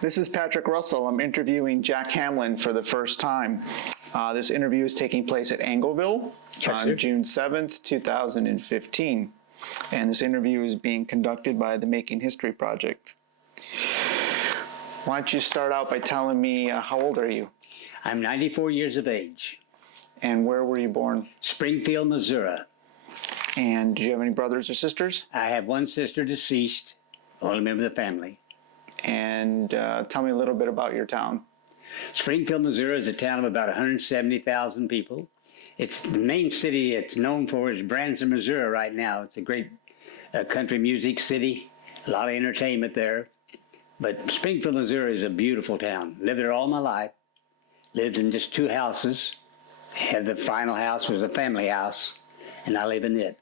This is Patrick Russell. I'm interviewing Jack Hamlin for the first time. This interview is taking place at Angoville on June 7th, 2015. And this interview is being conducted by the Making History Project. Why don't you start out by telling me, how old are you? I'm 94 years of age. And where were you born? Springfield, Missouri. And do you have any brothers or sisters? I have one sister deceased, only member of the family. And tell me a little bit about your town. Springfield, Missouri is a town of about 170,000 people. It's the main city it's known for is Branson, Missouri right now. It's a great country music city, a lot of entertainment there. But Springfield, Missouri is a beautiful town. Lived there all my life. Lived in just two houses. And the final house was a family house, and I live in it.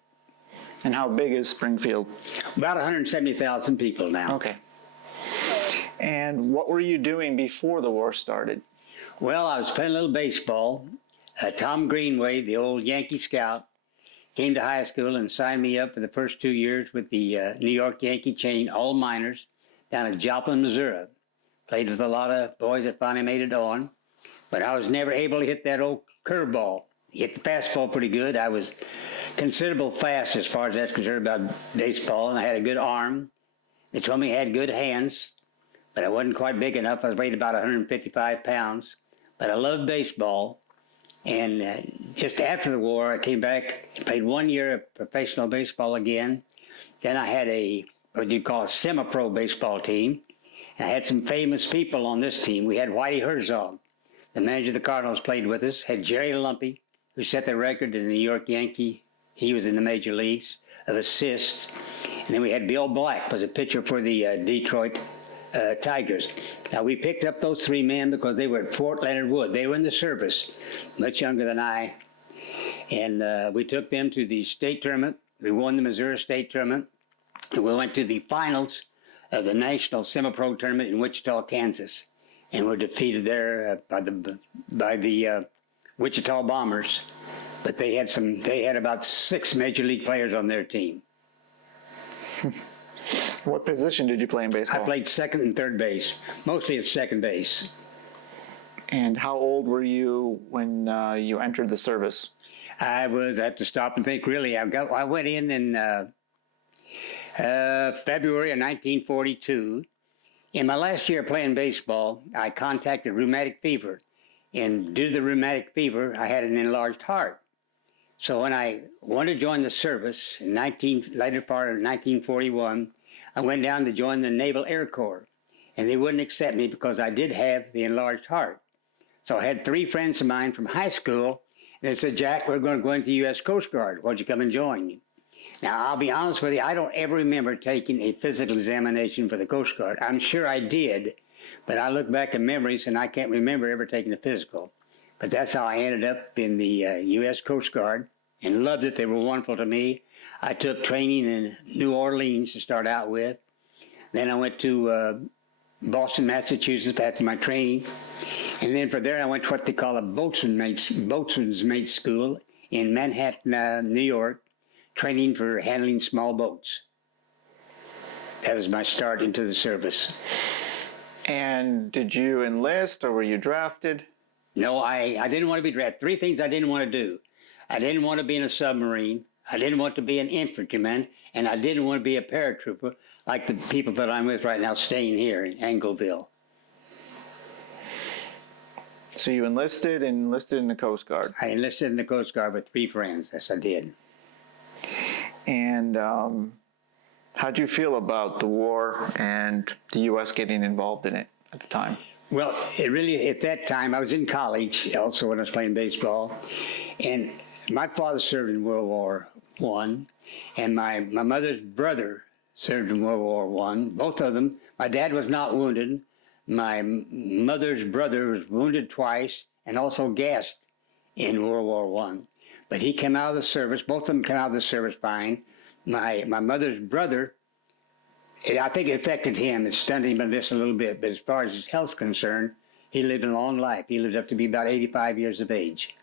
And how big is Springfield? About 170,000 people now. Okay. And what were you doing before the war started? Well, I was playing a little baseball. Tom Greenway, the old Yankee scout, came to high school and signed me up for the first 2 years with the New York Yankee chain, all minors, down at Joplin, Missouri. Played with a lot of boys that finally made it on, but I was never able to hit that old curveball. Hit the fastball pretty good. I was considerable fast as far as that's concerned about baseball, and I had a good arm. They told me I had good hands, but I wasn't quite big enough. I was weighed about 155 pounds, but I loved baseball. And just after the war, I came back and played 1 year of professional baseball again. Then I had a, what you call a semi-pro baseball team. And I had some famous people on this team. We had Whitey Herzog, the manager of the Cardinals, played with us. Had Jerry Lumpy, who set the record in the New York Yankee. He was in the major leagues of assists. And then we had Bill Black, was a pitcher for the Detroit Tigers. Now, we picked up those three men because they were at Fort Leonard Wood. They were in the service, much younger than I. And we took them to the state tournament. We won the Missouri State Tournament. And we went to the finals of the National Semi-Pro Tournament in Wichita, Kansas. And were defeated there by the Wichita Bombers. But they had about 6 major league players on their team. What position did you play in baseball? I played second and third base, mostly at second base. And how old were you when you entered the service? I have to stop and think, really. I went in February of 1942. In my last year playing baseball, I contracted rheumatic fever. And due to the rheumatic fever, I had an enlarged heart. So when I wanted to join the service in later part of 1941, I went down to join the Naval Air Corps, and they wouldn't accept me because I did have the enlarged heart. So I had 3 friends of mine from high school, and they said, Jack, we're going to go into the U.S. Coast Guard. Why don't you come and join me? Now, I'll be honest with you, I don't ever remember taking a physical examination for the Coast Guard. I'm sure I did, but I look back at memories, and I can't remember ever taking a physical. But that's how I ended up in the U.S. Coast Guard, and loved it. They were wonderful to me. I took training in New Orleans to start out with. Then I went to Boston, Massachusetts after my training. And then from there I went to what they call a boatswain's mate school in Manhattan, New York, training for handling small boats. That was my start into the service. And did you enlist or were you drafted? No, I didn't want to be drafted. 3 things I didn't want to do. I didn't want to be in a submarine. I didn't want to be an infantryman, and I didn't want to be a paratrooper like the people that I'm with right now staying here in Angoville. So you enlisted in the Coast Guard? I enlisted in the Coast Guard with 3 friends. Yes, I did. And how'd you feel about the war and the U.S. getting involved in it at the time? Well, it really, at that time, I was in college also when I was playing baseball, and my father served in World War I, and my mother's brother served in World War I, both of them. My dad was not wounded. My mother's brother was wounded twice and also gassed in World War I. But he came out of the service, both of them came out of the service fine. My mother's brother, I think it affected him. It stunned him in this a little bit, but as far as his health's concerned, he lived a long life. He lived up to be about 85 years of age.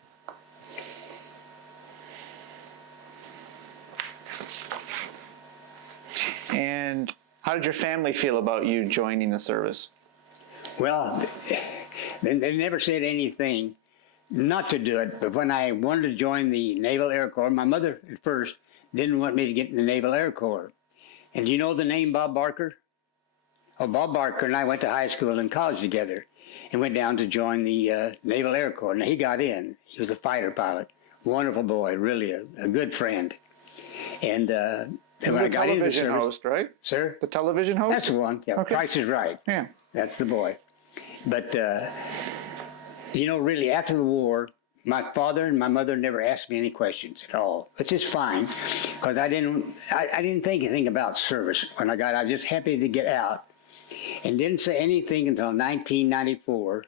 And how did your family feel about you joining the service? Well, they never said anything not to do it, but when I wanted to join the Naval Air Corps, my mother at first didn't want me to get in the Naval Air Corps. And do you know the name Bob Barker? Oh, Bob Barker and I went to high school and college together and went down to join the Naval Air Corps. Now, he got in. He was a fighter pilot. Wonderful boy, really a good friend. And He's when I the got into the television service, host, right? sir, The television host? that's the one. Yeah, Okay. Price is Right. Yeah. That's the boy. But, really, after the war, my father and my mother never asked me any questions at all, which is fine, because I didn't think anything about service when I got out. I was just happy to get out and didn't say anything until 1994.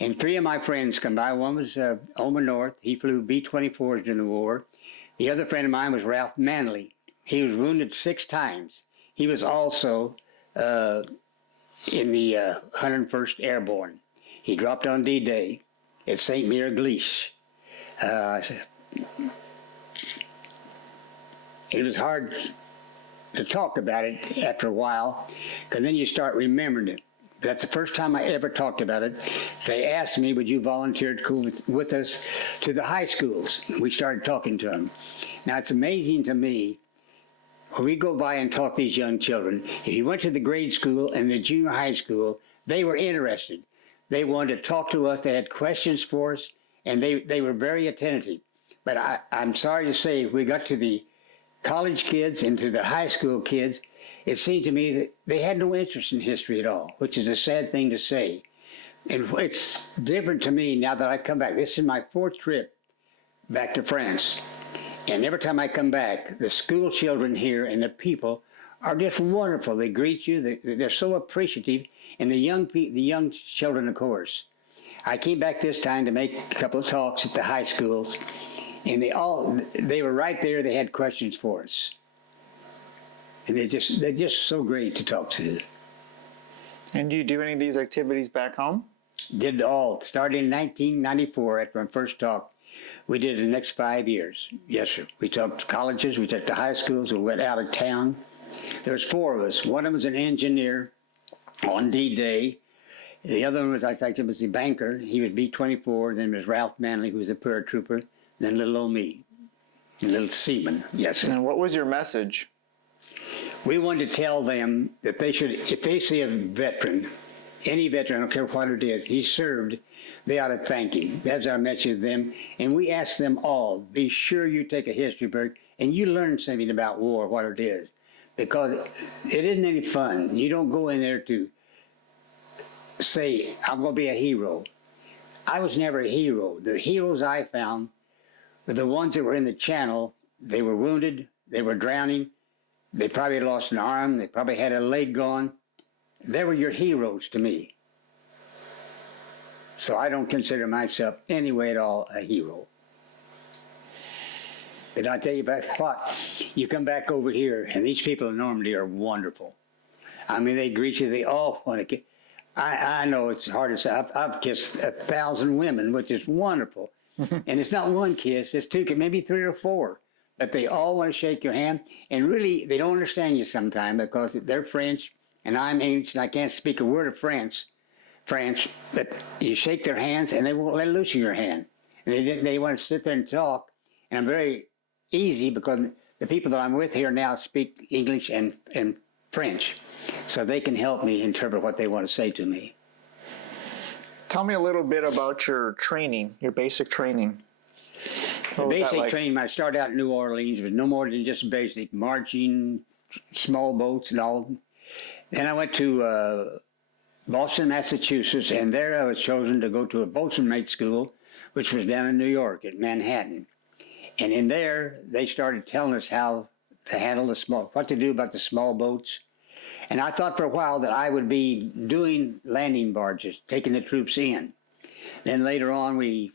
And three of my friends come by. One was Omer North. He flew B-24s during the war. The other friend of mine was Ralph Manley. He was wounded 6 times. He was also in the 101st Airborne. He dropped on D-Day at St. Mire-Gleesh. It was hard to talk about it after a while, because then you start remembering it. That's the first time I ever talked about it. They asked me, would you volunteer to go with us to the high schools? We started talking to them. Now, it's amazing to me, when we go by and talk to these young children, if you went to the grade school and the junior high school, they were interested. They wanted to talk to us. They had questions for us, and they were very attentive. But I'm sorry to say, if we got to the college kids and to the high school kids, it seemed to me that they had no interest in history at all, which is a sad thing to say. And it's different to me now that I come back. This is my 4th trip back to France. And every time I come back, the school children here and the people are just wonderful. They greet you. They're so appreciative. And the young children, of course. I came back this time to make a couple of talks at the high schools. And they were right there. They had questions for us. And they're just so great to talk to. And do you do any of these activities back home? Did it all. Started in 1994 after my first talk. We did it the next 5 years. Yes, sir. We talked to colleges. We talked to high schools. We went out of town. There was 4 of us. One of them was an engineer on D-Day. The other one was, I think it was the banker. He was B-24. Then there was Ralph Manley, who was a paratrooper. Then little old me, a little seaman. Yes, sir. And what was your message? We wanted to tell them that they should, if they see a veteran, any veteran, I don't care what it is, he served, they ought to thank him. That's our message to them. And we ask them all, be sure you take a history book and you learn something about war, what it is. Because it isn't any fun. You don't go in there to say, I'm going to be a hero. I was never a hero. The heroes I found were the ones that were in the channel. They were wounded. They were drowning. They probably had lost an arm. They probably had a leg gone. They were your heroes to me. So I don't consider myself anyway at all a hero. But I'll tell you about what, you come back over here, and these people in Normandy are wonderful. I mean, they greet you, they all want to kiss. I know it's hard to say. I've kissed 1,000 women, which is wonderful. And it's not one kiss, it's 2, maybe 3 or 4. But they all want to shake your hand. And really, they don't understand you sometimes because they're French, and I'm English, and I can't speak a word of French. But you shake their hands, and they won't let loose of your hand. And they want to sit there and talk. And I'm very easy because the people that I'm with here now speak English and French. So they can help me interpret what they want to say to me. Tell me a little bit about your training, your basic training. The basic training, when I started out in New Orleans, was no more than just basic marching, small boats and all. Then I went to Boston, Massachusetts, and there I was chosen to go to a boatswain mate school, which was down in New York at Manhattan. And in there, they started telling us how to handle what to do about the small boats. And I thought for a while that I would be doing landing barges, taking the troops in. Then later on, when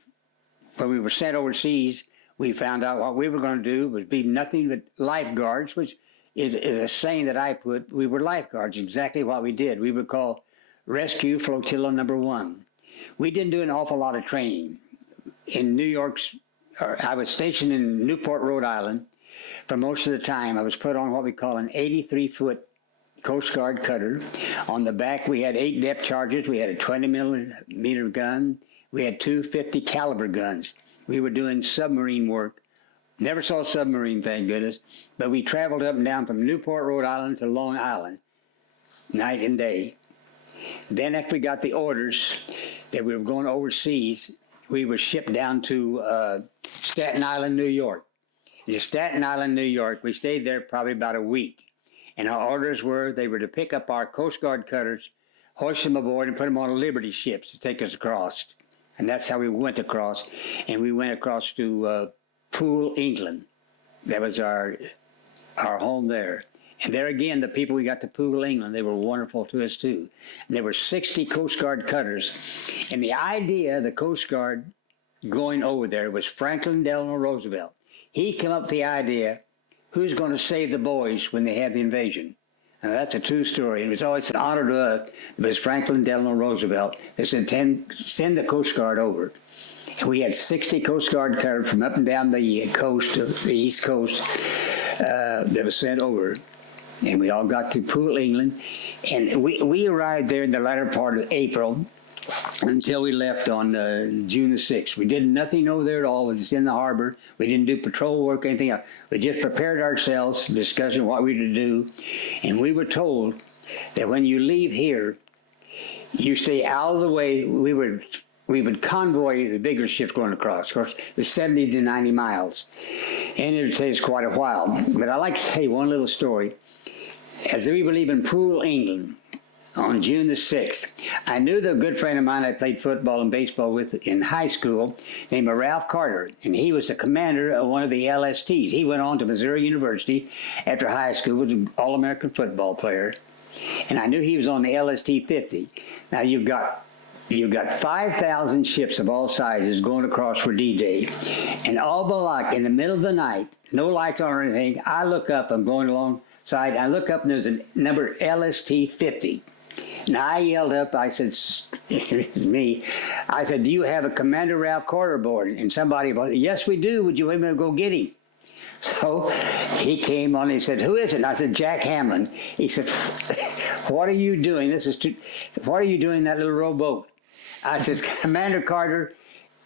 we were sent overseas, we found out what we were going to do was be nothing but lifeguards, which is a saying that I put. We were lifeguards, exactly what we did. We were called Rescue Flotilla No. 1. We didn't do an awful lot of training. In New York's, I was stationed in Newport, Rhode Island. For most of the time, I was put on what we call an 83-foot Coast Guard cutter. On the back, we had 8 depth charges. We had a 20 millimeter gun. We had 2 50 caliber guns. We were doing submarine work. Never saw a submarine, thank goodness. But we traveled up and down from Newport, Rhode Island to Long Island, night and day. Then after we got the orders that we were going overseas, we were shipped down to Staten Island, New York. In Staten Island, New York, we stayed there probably about a week. And our orders were they were to pick up our Coast Guard cutters, hoist them aboard, and put them on Liberty ships to take us across. And that's how we went across. And we went across to Poole, England. That was our home there. And there again, the people we got to Poole, England, they were wonderful to us too. And there were 60 Coast Guard cutters. And the idea of the Coast Guard going over there was Franklin Delano Roosevelt. He came up with the idea, who's going to save the boys when they have the invasion? Now, that's a true story. It was always an honor to us. It was Franklin Delano Roosevelt that said, send the Coast Guard over. And we had 60 Coast Guard cutters from up and down the coast, of the East Coast, that was sent over. And we all got to Poole, England. And we arrived there in the latter part of April until we left on June the 6th. We did nothing over there at all. We was in the harbor. We didn't do patrol work or anything else. We just prepared ourselves, discussing what we were to do. And we were told that when you leave here, you stay out of the way. We would convoy the bigger ships going across. Of course, it was 70 to 90 miles. And it would take us quite a while. But I'd like to tell you one little story. As we were leaving Poole, England, on June the 6th, I knew the good friend of mine I played football and baseball with in high school named Ralph Carter, and he was the commander of one of the LSTs. He went on to Missouri University after high school, was an All-American football player, and I knew he was on the LST 50. Now you've got 5,000 ships of all sizes going across for D-Day, and all but like in the middle of the night, no lights on or anything, I look up, I'm going alongside, I look up and there's a number LST 50. And I yelled up, I said, me, I said, do you have a Commander Ralph Carter aboard? And somebody, yes, we do. Would you want me to go get him? So he came on and he said, who is it? And I said, Jack Hamlin. He said, what are you doing? What are you doing in that little rowboat? I said, Commander Carter,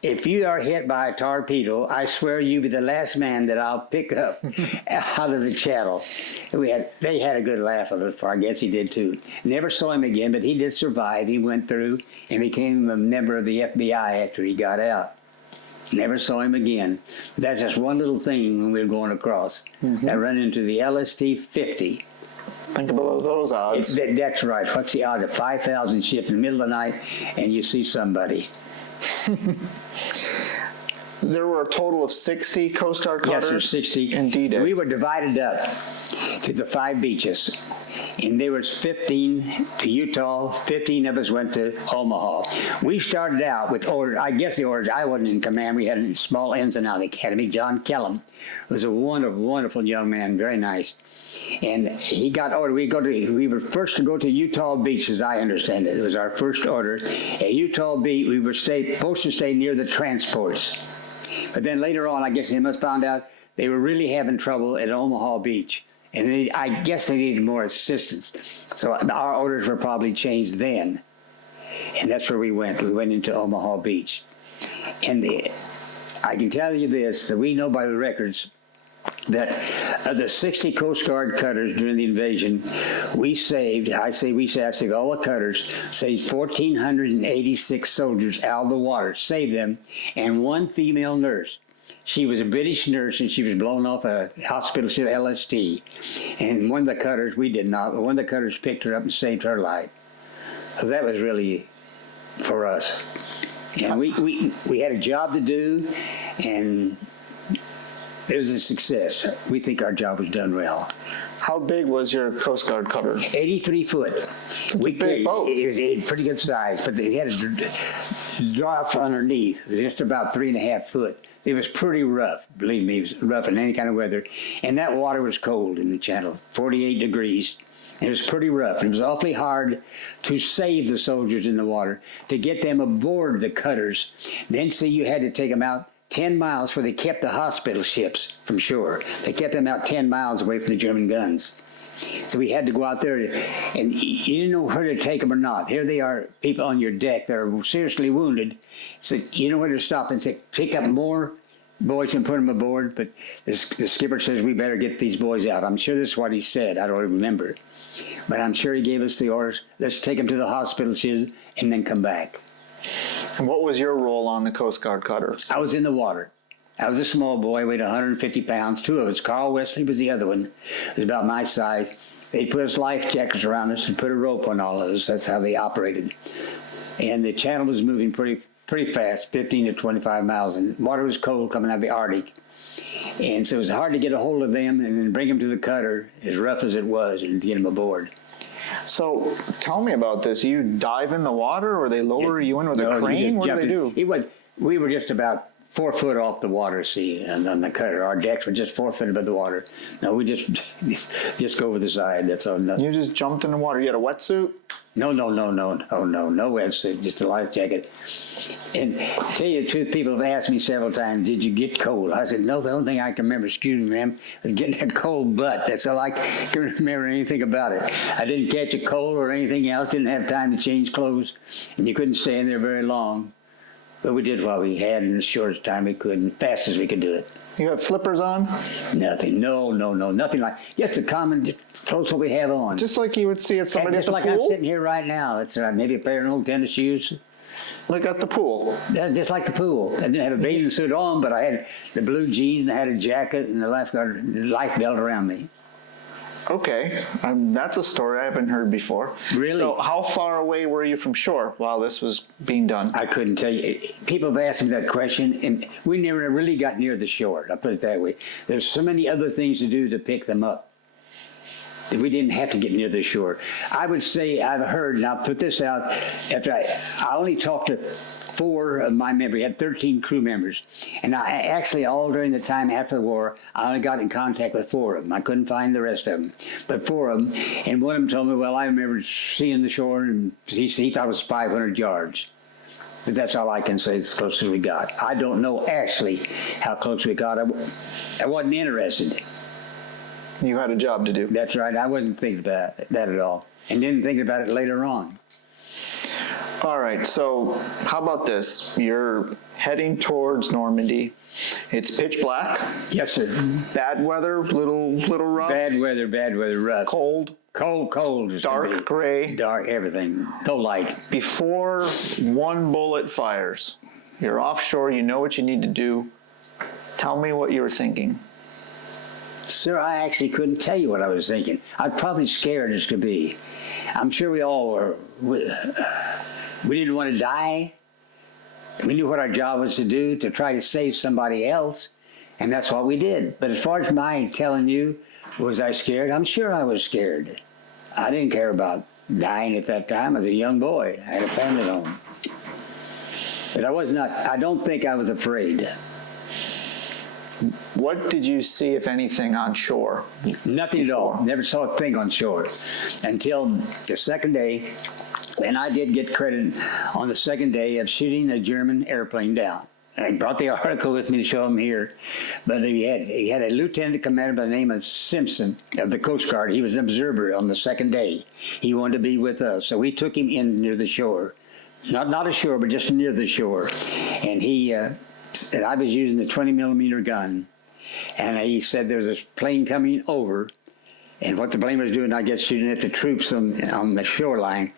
if you are hit by a torpedo, I swear you'll be the last man that I'll pick up out of the channel. They had a good laugh at it, I guess he did too. Never saw him again, but he did survive. He went through and became a member of the FBI after he got out. Never saw him again. That's just one little thing when we were going across. I ran into the LST 50. Think about those odds. That's right. What's the odds of 5,000 ships in the middle of the night and you see somebody? There were a total of 60 Coast Guard cutters? Yes, there's 60. In D-Day. We were divided up to the 5 beaches. And there was 15 to Utah, 15 of us went to Omaha. We started out with orders, I guess the orders, I wasn't in command, we had a small ensign out of the academy, John Kellum, was a wonderful, wonderful young man, very nice. And he got ordered, we were first to go to Utah Beach, as I understand it. It was our first order. At Utah Beach, we were supposed to stay near the transports. But then later on, I guess they must have found out they were really having trouble at Omaha Beach. And I guess they needed more assistance. So our orders were probably changed then. And that's where we went. We went into Omaha Beach. And I can tell you this, that we know by the records that of the 60 Coast Guard cutters during the invasion, we saved, I saved all the cutters, saved 1,486 soldiers out of the water, saved them, and 1 female nurse. She was a British nurse, and she was blown off a hospital ship, LST. And one of the cutters, we did not, but one of the cutters picked her up and saved her life. So that was really for us. And we had a job to do, and it was a success. We think our job was done well. How big was your Coast Guard cutter? 83 foot. Big boat. It was pretty good size, but they had a drop underneath, just about 3.5 foot. It was pretty rough, believe me. It was rough in any kind of weather. And that water was cold in the channel, 48 degrees. And it was pretty rough. It was awfully hard to save the soldiers in the water, to get them aboard the cutters. Then, see, you had to take them out 10 miles where they kept the hospital ships from shore. They kept them out 10 miles away from the German guns. So we had to go out there, and you didn't know where to take them or not. Here they are, people on your deck that are seriously wounded. So you know where to stop and say, pick up more boys and put them aboard. But the skipper says, we better get these boys out. I'm sure this is what he said. I don't remember. But I'm sure he gave us the orders, let's take them to the hospital and then come back. And what was your role on the Coast Guard cutter? I was in the water. I was a small boy, weighed 150 pounds, two of us. Carl Wesley was the other one. It was about my size. They put us life jackets around us and put a rope on all of us. That's how they operated. And the channel was moving pretty fast, 15 to 25 miles, and water was cold coming out of the Arctic. And so it was hard to get a hold of them and then bring them to the cutter, as rough as it was, and get them aboard. So tell me about this. You dive in the water, or they lower you in with a crane? What do they do? We were just about 4 foot off the water, see, and on the cutter. Our decks were just 4 foot above the water. No, we just go over the side. That's all. Nothing. You just jumped in the water. You had a wetsuit? No wetsuit, just a life jacket. And to tell you the truth, people have asked me several times, did you get cold? I said, no, the only thing I can remember, excuse me, ma'am, was getting a cold butt. That's all I can remember anything about it. I didn't catch a cold or anything else, didn't have time to change clothes, and you couldn't stay in there very long. But we did what we had in the shortest time we could, and fast as we could do it. You have flippers on? Nothing, no, nothing like, just the common clothes that we have on. Just like you would see at somebody at the like pool? I'm sitting here right now. It's maybe a pair of old tennis shoes. Like at the pool? Just like the pool. I didn't have a bathing suit on, but I had the blue jeans, and I had a jacket and the life belt around me. Okay, that's a story I haven't heard before. Really? So how far away were you from shore while this was being done? I couldn't tell you. People have asked me that question, and we never really got near the shore. I'll put it that way. There's so many other things to do to pick them up that we didn't have to get near the shore. I would say I've heard, and I'll put this out, after I only talked to 4 of my members. We had 13 crew members. And I actually, all during the time after the war, I only got in contact with 4 of them. I couldn't find the rest of them, but 4 of them. And one of them told me, well, I remember seeing the shore, and he thought it was 500 yards. But that's all I can say, as close as we got. I don't know actually how close we got. I wasn't interested. You had a job to do. That's right. I wasn't thinking about that at all. And didn't think about it later on. All right, so how about this? You're heading towards Normandy. It's pitch black. Yes, sir. Bad weather, little rough. Bad weather, rough. Cold. Cold. Dark gray. Dark, everything. No light. Before one bullet fires, you're offshore, you know what you need to do. Tell me what you were thinking. Sir, I actually couldn't tell you what I was thinking. I'd probably scared as could be. I'm sure we all were. We didn't want to die. We knew what our job was to do, to try to save somebody else, and that's what we did. But as far as my telling you, was I scared? I'm sure I was scared. I didn't care about dying at that time. I was a young boy. I had a family at home. But I don't think I was afraid. What did you see, if anything, on shore? Nothing at all. Never saw a thing on shore until the second day. And I did get credit on the second day of shooting a German airplane down. I brought the article with me to show him here. But he had a lieutenant commander by the name of Simpson of the Coast Guard. He was an observer on the second day. He wanted to be with us. So we took him in near the shore. Not ashore, but just near the shore. And and I was using the 20-millimeter gun. And he said there was a plane coming over. And what the plane was doing, I guess, shooting at the troops on the shoreline.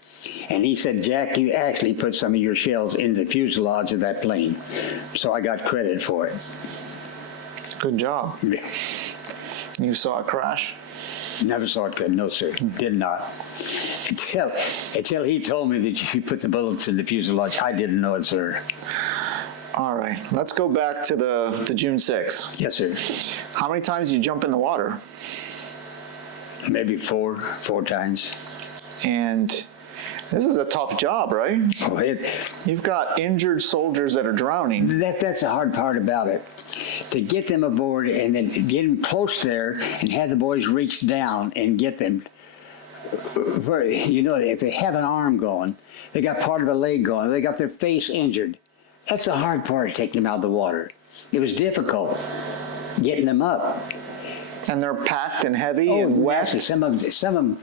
And he said, Jack, you actually put some of your shells in the fuselage of that plane. So I got credit for it. Good job. Yeah. You saw it crash? Never saw it. No, sir. Did not. Until he told me that you put the bullets in the fuselage. I didn't know it, sir. All right. Let's go back to June 6th. Yes, sir. How many times did you jump in the water? Maybe four times. And this is a tough job, right? Oh, You've got injured soldiers that are drowning. That's the hard part about it. To get them aboard and then get them close there and have the boys reach down and get them. Where, if they have an arm going, they got part of a leg going, they got their face injured. That's the hard part of taking them out of the water. It was difficult getting them up. And they're packed and heavy Oh, and wet. nasty. Some of them,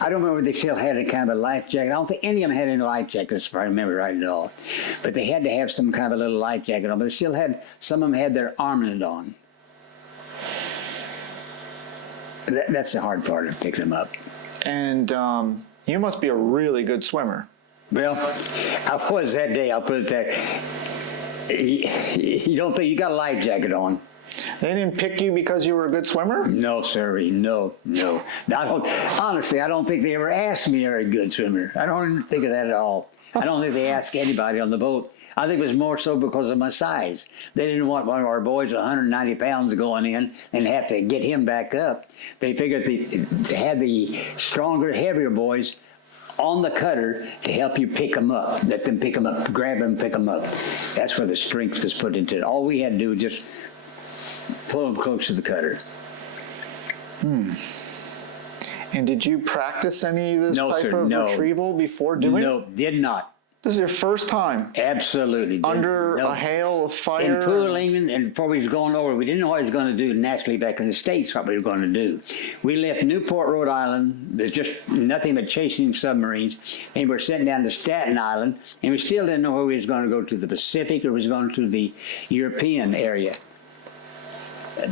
I don't remember if they still had a kind of a life jacket. I don't think any of them had any life jackets, if I remember right at all. But they had to have some kind of a little life jacket on. But they still had, some of them had their armament on. That's the hard part of picking them up. And you must be a really good swimmer. Well, I was that day, I'll put it that. You don't think you got a life jacket on? They didn't pick you because you were a good swimmer? No, sirree, no. Honestly, I don't think they ever asked me if I were a good swimmer. I don't even think of that at all. I don't think they asked anybody on the boat. I think it was more so because of my size. They didn't want one of our boys 190 pounds going in and have to get him back up. They figured they had the stronger, heavier boys on the cutter to help you pick them up, let them pick them up, grab them, pick them up. That's where the strength was put into it. All we had to do was just pull them close to the cutter. And did you practice any of this type of retrieval before doing it? No, did not. This is your first time? Absolutely. Under a hail of fire? In pooling, and before we was going over, we didn't know what he was going to do naturally back in the States, what we were going to do. We left Newport, Rhode Island. There's just nothing but chasing submarines. And we're sitting down to Staten Island, and we still didn't know where we was going to go, to the Pacific or we was going to the European area.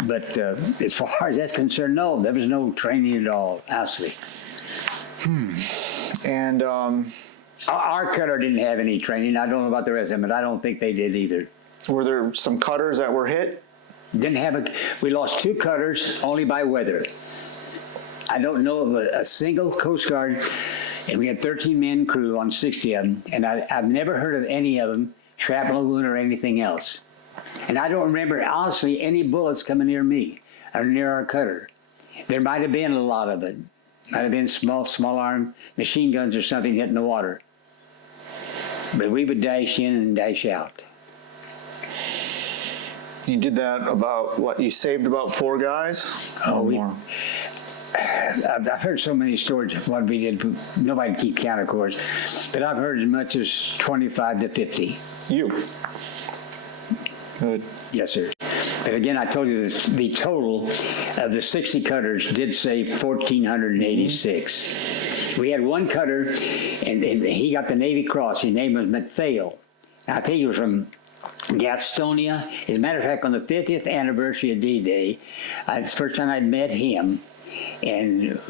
But as far as that's concerned, no, there was no training at all, actually. And our cutter didn't have any training. I don't know about the rest of them, but I don't think they did either. were there some cutters that were hit? Didn't have a. We lost 2 cutters only by weather. I don't know of a single Coast Guard, and we had 13 men crew on 60 of them, and I've never heard of any of them shrapnel wound or anything else. And I don't remember, honestly, any bullets coming near me or near our cutter. There might have been a lot of it. Might have been small arm machine guns or something hitting the water. But we would dash in and dash out. You did that about, what, you saved about 4 guys? Oh, I've heard so many stories of what we did. Nobody keep count, of course. But I've heard as much as 25 to 50. You? Good. Yes, sir. But again, I told you the total of the 60 cutters did save 1,486. We had 1 cutter, and he got the Navy Cross. His name was McPhail. I think he was from Gastonia. As a matter of fact, on the 50th anniversary of D-Day, it's the first time I'd met him, and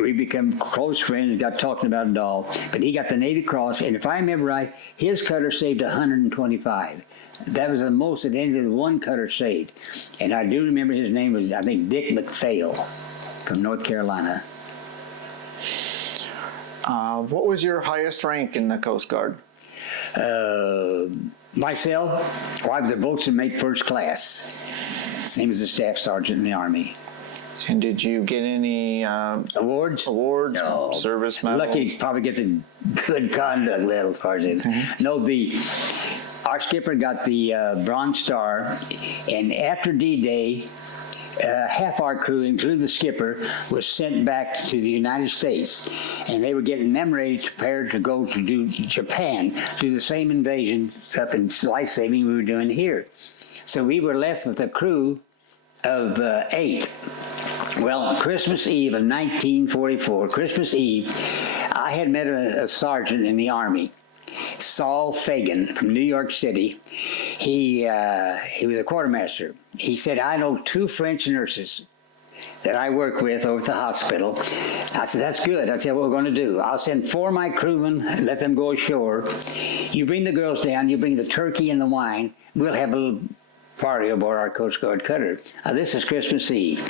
we became close friends, got talking about it all. But he got the Navy Cross, and if I remember right, his cutter saved 125. That was the most that any of the 1 cutter saved. And I do remember his name was, I think, Dick McPhail from North Carolina. What was your highest rank in the Coast Guard? Myself, I was a boatswain mate first class, same as a staff sergeant in the Army. And did you get any Awards? No. Service medals? Lucky to probably get the good conduct medal, as far as it. No, our skipper got the Bronze Star, and after D-Day, half our crew, including the skipper, was sent back to the United States, and they were getting them ready, prepared to go to do Japan, do the same invasion up in lifesaving we were doing here. So we were left with a crew of 8. Well, Christmas Eve of 1944, Christmas Eve, I had met a sergeant in the Army, Saul Fagan from New York City. He was a quartermaster. He said, I know 2 French nurses that I work with over at the hospital. I said, that's good. I said, what we're going to do. I'll send 4 of my crewmen and let them go ashore. You bring the girls down. You bring the turkey and the wine. We'll have a little party aboard our Coast Guard cutter. This is Christmas Eve.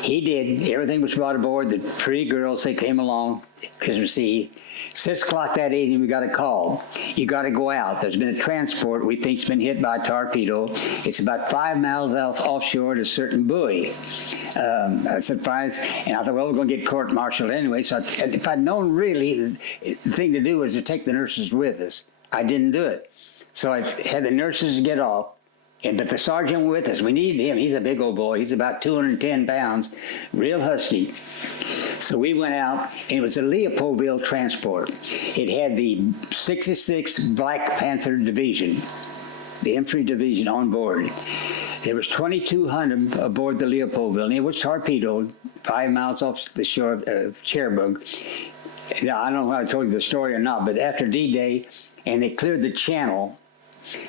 He did. Everything was brought aboard. The pretty girls, they came along Christmas Eve. 6 o'clock that evening, we got a call. You got to go out. There's been a transport we think's been hit by a torpedo. It's about 5 miles offshore at a certain buoy. I said 5, and I thought, well, we're going to get court-martialed anyway. So if I'd known really, the thing to do was to take the nurses with us. I didn't do it. So I had the nurses get off. But the sergeant with us, we needed him. He's a big old boy. He's about 210 pounds, real husky. So we went out, and it was a Leopoldville transport. It had the 66th Black Panther Division, the infantry division on board. There was 2,200 aboard the Leopoldville, and it was torpedoed 5 miles off the shore of Cherbourg. Now, I don't know if I told you the story or not, but after D-Day, and they cleared the channel,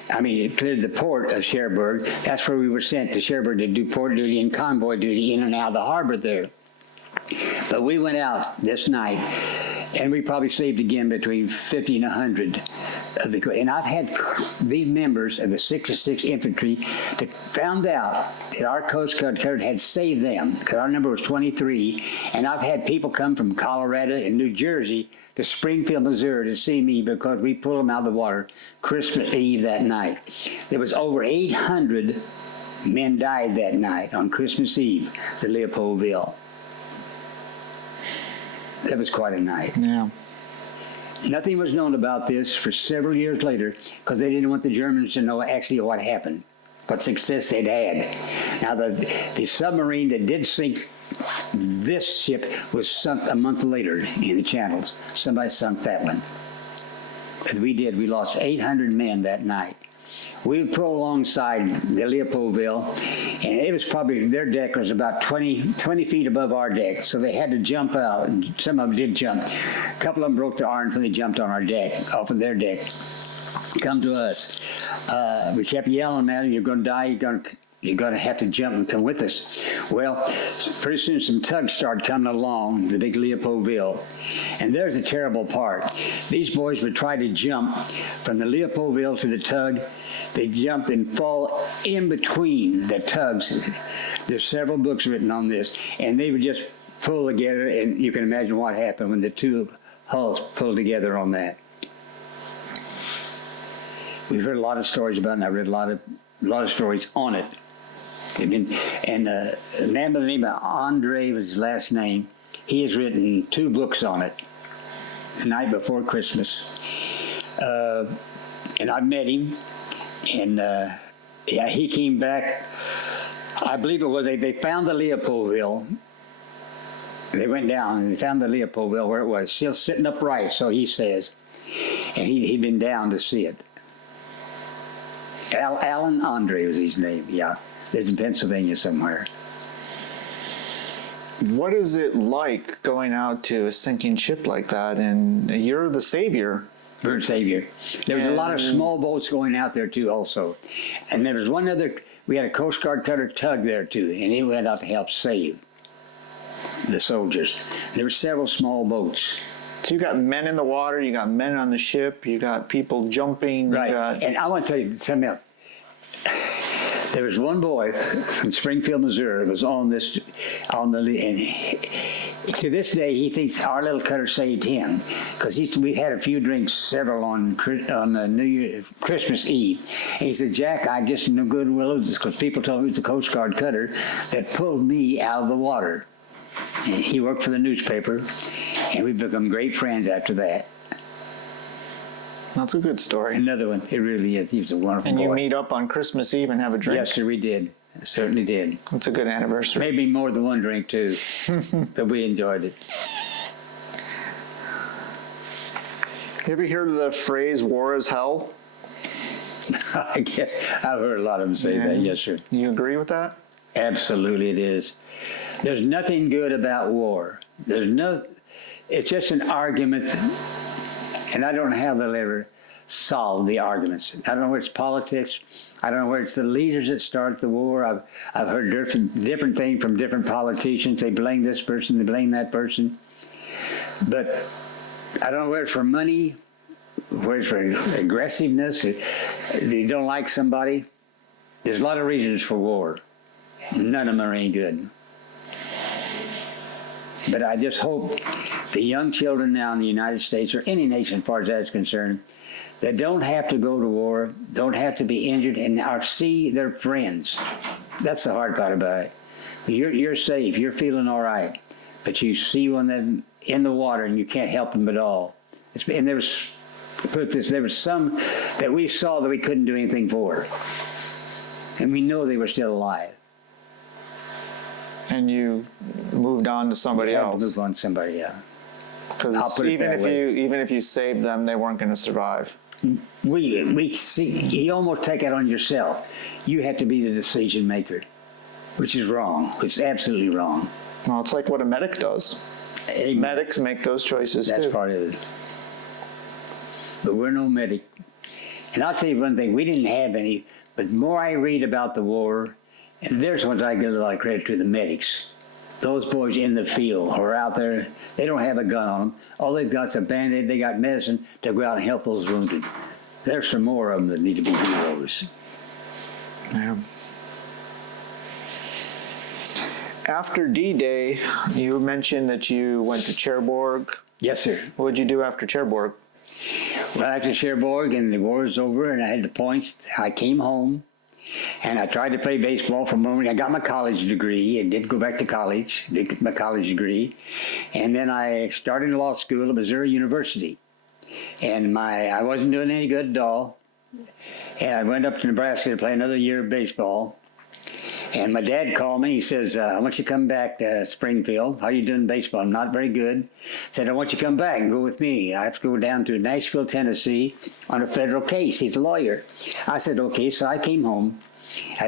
it cleared the port of Cherbourg. That's where we were sent to Cherbourg to do port duty and convoy duty in and out of the harbor there. But we went out this night, and we probably saved again between 50 and 100 of the. And I've had these members of the 66th Infantry that found out that our Coast Guard cutter had saved them, because our number was 23. And I've had people come from Colorado and New Jersey to Springfield, Missouri to see me because we pulled them out of the water Christmas Eve that night. There was over 800 men died that night on Christmas Eve, the Leopoldville. That was quite a night. Yeah. Nothing was known about this for several years later because they didn't want the Germans to know actually what happened, what success they'd had. Now, the submarine that did sink this ship was sunk a month later in the channels. Somebody sunk that one. But we did. We lost 800 men that night. We would pull alongside the Leopoldville, and it was probably, their deck was about 20 feet above our deck, so they had to jump out, and some of them did jump. A couple of them broke their arms when they jumped on our deck, off of their deck. Come to us. We kept yelling, man, you're going to die, you're going to have to jump and come with us. Well, pretty soon some tugs started coming along, the big Leopoldville. And there's a terrible part. These boys would try to jump from the Leopoldville to the tug. They jump and fall in between the tugs. There's several books written on this. And they would just pull together, and you can imagine what happened when the two hulls pulled together on that. We've heard a lot of stories about it, and I read a lot of stories on it. And a man by the name of Andre was his last name. He has written 2 books on it, The Night Before Christmas. And I met him, and he came back. I believe it was, they found the Leopoldville. They went down and they found the Leopoldville where it was, still sitting upright, so he says. And he'd been down to see it. Alan Andre was his name, yeah. Lives in Pennsylvania somewhere. What is it like going out to a sinking ship like that? And you're the savior. Bird savior. There was a lot of small boats going out there too also. And there was one other, we had a Coast Guard cutter tug there too, and he went out to help save the soldiers. There were several small boats. So you got men in the water, you got men on the ship, you got people jumping. Right, You got... and I want to tell you something else. There was one boy from Springfield, Missouri, was on the, and to this day he thinks our little cutter saved him because we had a few drinks, several on the New Year, Christmas Eve. And he said, Jack, I just knew good and well because people told me it was a Coast Guard cutter that pulled me out of the water. And he worked for the newspaper, and we become great friends after that. That's a good story. Another one. It really is. He was a wonderful boy. And you meet up on Christmas Eve and have a drink? Yes, sir, we did. Certainly did. It's a good anniversary. Maybe more than one drink, too. But we enjoyed it. You ever heard of the phrase, war is hell? I guess I've heard a lot of them say that, yes, sir. You agree with that? Absolutely it is. There's nothing good about war. It's just an argument, and I don't know how they'll ever solve the arguments. I don't know where it's politics. I don't know where it's the leaders that start the war. I've heard different things from different politicians. They blame this person, they blame that person. But I don't know where it's for money, where it's for aggressiveness. They don't like somebody. There's a lot of reasons for war. None of them are any good. But I just hope the young children now in the United States, or any nation as far as that's concerned, that don't have to go to war, don't have to be injured, and see their friends. That's the hard part about it. You're safe, you're feeling all right, but you see one of them in the water and you can't help them at all. And there was some that we saw that we couldn't do anything for. And we know they were still alive. And you moved on to somebody else. Move on to somebody else. Because even if you saved them, they weren't going to survive. we see, you almost take it on yourself. You have to be the decision maker, which is wrong. It's absolutely wrong. Well, it's like what a medic does. Amen. Medics make those choices That's too. part of it. But we're no medic. And I'll tell you one thing, we didn't have any, but the more I read about the war, and there's ones I give a lot of credit to, the medics. Those boys in the field who are out there, they don't have a gun on them. All they've got is a Band-Aid, they got medicine to go out and help those wounded. There's some more of them that need to be heroes. Yeah. After D-Day, you mentioned that you went to Cherbourg. Yes, sir. What did you do after Cherbourg? Well, after Cherbourg and the war was over and I had the points, I came home and I tried to play baseball for a moment. I got my college degree and did go back to college, did get my college degree. And then I started law school at Missouri University. And I wasn't doing any good at all. And I went up to Nebraska to play another year of baseball. And my dad called me. He says, I want you to come back to Springfield. How you doing in baseball? I'm not very good. Said, I want you to come back and go with me. I have to go down to Nashville, Tennessee on a federal case. He's a lawyer. I said, okay. So I came home.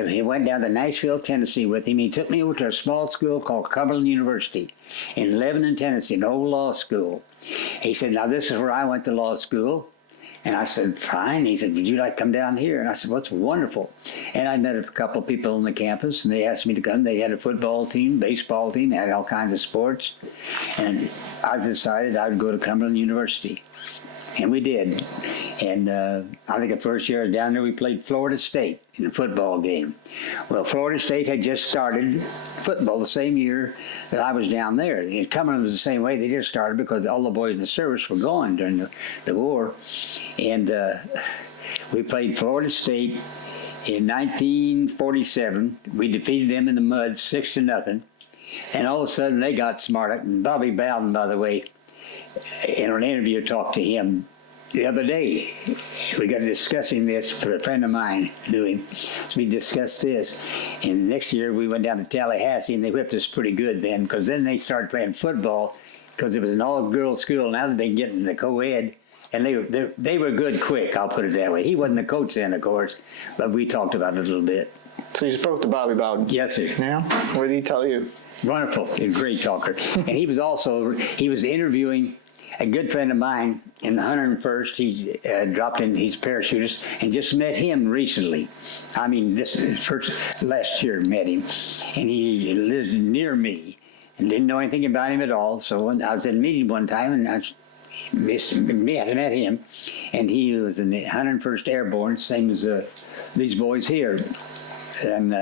He went down to Nashville, Tennessee with him. He took me over to a small school called Cumberland University in Lebanon, Tennessee, an old law school. He said, now this is where I went to law school. And I said, fine. He said, would you like to come down here? And I said, well, it's wonderful. And I met a couple of people on the campus, and they asked me to come. They had a football team, baseball team, had all kinds of sports. And I decided I would go to Cumberland University. And we did. And I think the first year I was down there, we played Florida State in a football game. Well, Florida State had just started football the same year that I was down there. And Cumberland was the same way. They just started because all the boys in the service were going during the war. And we played Florida State in 1947. We defeated them in the mud 6-0. And all of a sudden, they got smart. And Bobby Bowden, by the way, in an interview, talked to him the other day. We got discussing this for a friend of mine doing. So we discussed this. And next year we went down to Tallahassee and they whipped us pretty good then, because then they started playing football because it was an all-girls school. Now they've been getting the co-ed. And they were good quick, I'll put it that way. He wasn't the coach then, of course, but we talked about it a little bit. So you spoke to Bobby Bowden? Yes, sir. Yeah? What did he tell you? Wonderful. A great talker. And he was interviewing a good friend of mine in the 101st. He's dropped in, he's a parachutist, and just met him recently. I mean, last year met him, and he lived near me and didn't know anything about him at all. So I was at a meeting one time, and I met him, and he was in the 101st Airborne, same as these boys here. And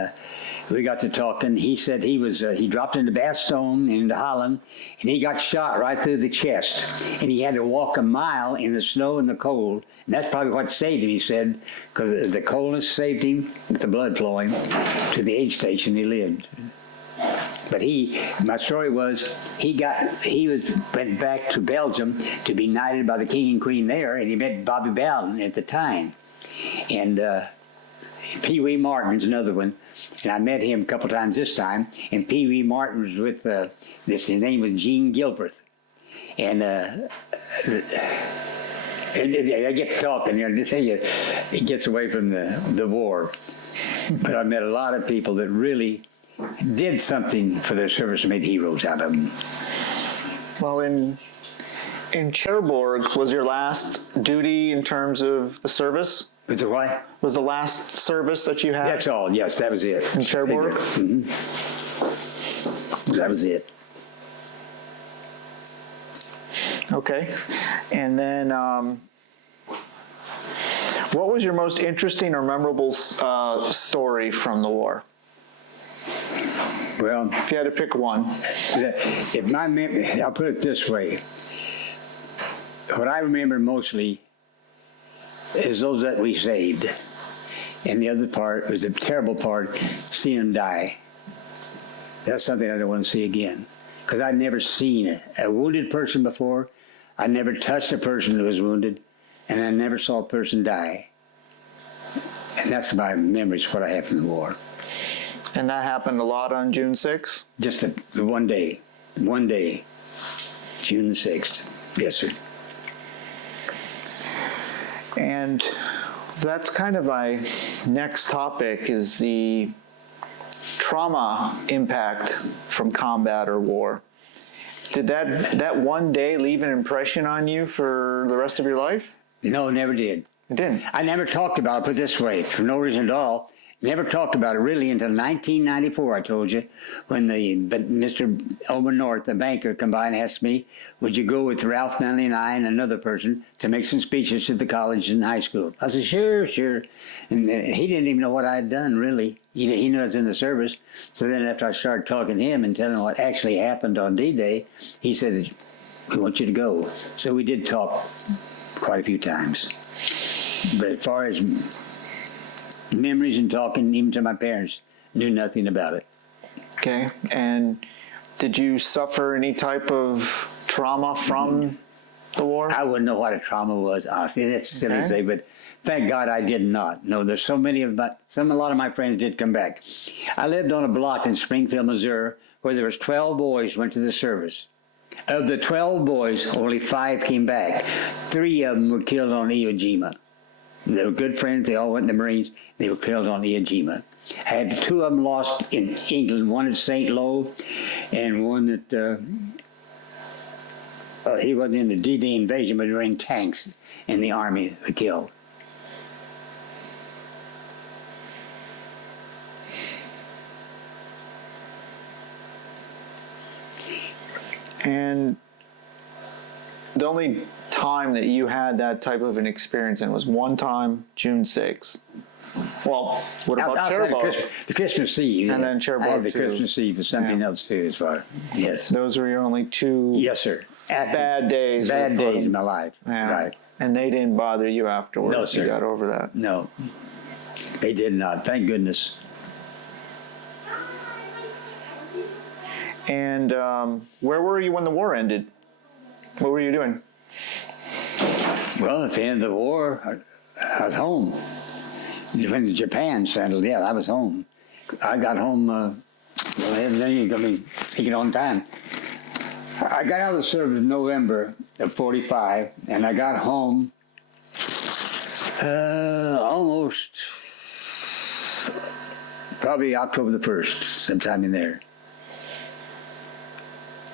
we got to talking. He said he dropped into Bastogne, into Holland, and he got shot right through the chest. And he had to walk a mile in the snow and the cold. And that's probably what saved him, he said, because the coldness saved him with the blood flowing to the aid station he lived. But my story was, went back to Belgium to be knighted by the king and queen there, and he met Bobby Bowden at the time. And Pee Wee Martin's another one. And I met him a couple times this time. And Pee Wee Martin was with, his name was Gene Gilbreth. And I get to talking, just say it gets away from the war. But I met a lot of people that really did something for their service and made heroes out of them. Well, in Cherbourg, was your last duty in terms of the service? Was it what? Was the last service that you had? That's all, yes, that was it. In Cherbourg? Mm-hmm. That was it. Okay. And then what was your most interesting or memorable story from the war? Well, if you had to pick one. If my memory, I'll put it this way. What I remember mostly is those that we saved. And the other part was the terrible part, seeing them die. That's something I don't want to see again. Because I'd never seen a wounded person before. I never touched a person that was wounded. And I never saw a person die. And that's my memories, what I have from the war. And that happened a lot on June 6th? Just the one day, June the 6th. Yes, sir. And that's kind of my next topic, is the trauma impact from combat or war. Did that one day leave an impression on you for the rest of your life? No, never did. It didn't. I never talked about it, put it this way, for no reason at all. Never talked about it really until 1994, I told you, when Mr. Owen North, the banker, come by and asked me, would you go with Ralph Manley and I and another person to make some speeches to the colleges and high school? I said, sure, sure. And he didn't even know what I had done, really. He knew I was in the service. So then after I started talking to him and telling him what actually happened on D-Day, he said, we want you to go. So we did talk quite a few times. But as far as memories and talking, even to my parents, knew nothing about it. Okay. And did you suffer any type of trauma from the war? I wouldn't know what a trauma was, honestly. That's silly to say, but thank God I did not. No, there's so many of a lot of my friends did come back. I lived on a block in Springfield, Missouri, where there was 12 boys who went to the service. Of the 12 boys, only 5 came back. 3 of them were killed on Iwo Jima. They were good friends. They all went in the Marines. They were killed on Iwo Jima. I had 2 of them lost in England, one at St. Lo and one at, he wasn't in the D-Day invasion, but they were in tanks in the Army were killed. And the only time that you had that type of an experience, and it was one time, June 6th. Well, what about Cherbourg? The Christmas Eve. And then Cherbourg I had the too. Christmas Eve was something else too, as far. Yes. Those were your only 2 Yes, sir. bad days. Bad days in my life. Yeah. Right. And they didn't bother you afterwards. No, sir. You got over that. No, they did not. Thank goodness. And where were you when the war ended? What were you doing? Well, at the end of the war, I was home. When Japan settled, yeah, I was home. I got home, taking on time. I got out of the service in November of 45, and I got home almost probably October the 1st, sometime in there.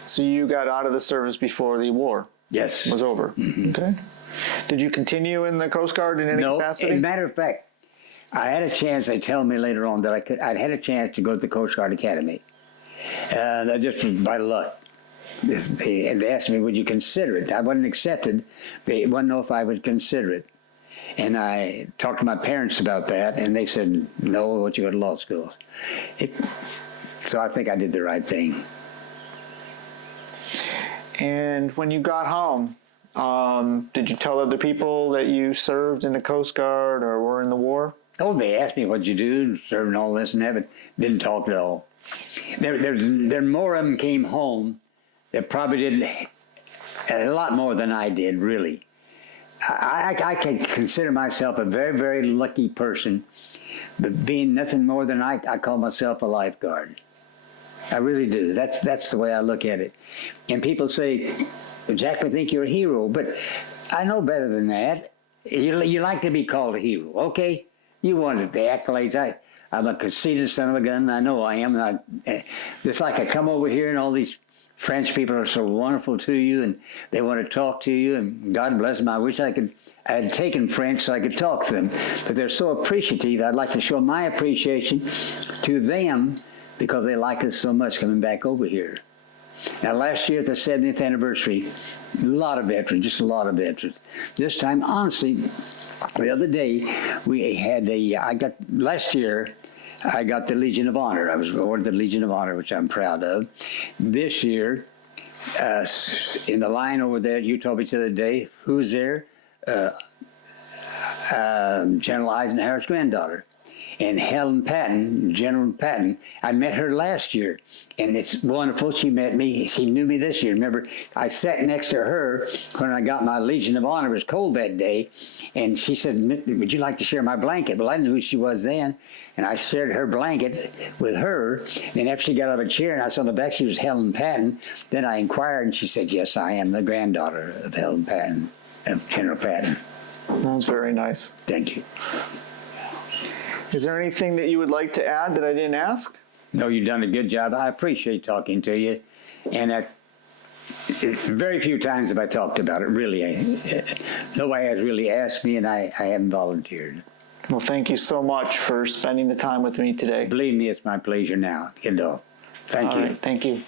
So you got out of the service before the war Yes. was over? Mm-hmm. Okay. Did you continue in the Coast Guard in any capacity? As a matter of fact, I had a chance. They tell me later on that I'd had a chance to go to the Coast Guard Academy. That just was by luck. They asked me, would you consider it? I wasn't accepted. They wanted to know if I would consider it. And I talked to my parents about that, and they said, no, I want you to go to law school. So I think I did the right thing. And when you got home, did you tell other people that you served in the Coast Guard or were in the war? Oh, they asked me, what'd you do, serving all this and that, but didn't talk at all. There more of them came home that probably did a lot more than I did, really. I can consider myself a very, very lucky person, but being nothing more than I call myself a lifeguard. I really do. That's the way I look at it. And people say, well, Jack, I think you're a hero, but I know better than that. You like to be called a hero, okay? You wanted the accolades. I'm a conceited son of a gun. I know I am. Just like I come over here and all these French people are so wonderful to you and they want to talk to you, and God bless them. I wish I had taken French so I could talk to them, but they're so appreciative. I'd like to show my appreciation to them because they like us so much coming back over here. Now, last year at the 70th anniversary, a lot of veterans, just a lot of veterans. This time, honestly, the other day, we had last year, I got the Legion of Honor. I was awarded the Legion of Honor, which I'm proud of. This year, in the line over there, you told me the other day, who's there? General Eisenhower's granddaughter. And Helen Patton, General Patton, I met her last year, and it's wonderful. She met me. She knew me this year. Remember, I sat next to her when I got my Legion of Honor. It was cold that day, and she said, would you like to share my blanket? Well, I knew who she was then, and I shared her blanket with her. And after she got out of a chair, and I saw on the back she was Helen Patton, then I inquired, and she said, yes, I am the granddaughter of Helen Patton, of General Patton. That was very nice. Thank you. Is there anything that you would like to add that I didn't ask? No, you've done a good job. I appreciate talking to you. And very few times have I talked about it, really. Nobody has really asked me, and I haven't volunteered. Well, thank you so much for spending the time with me today. Believe me, it's my pleasure now. Thank All you. right, thank you.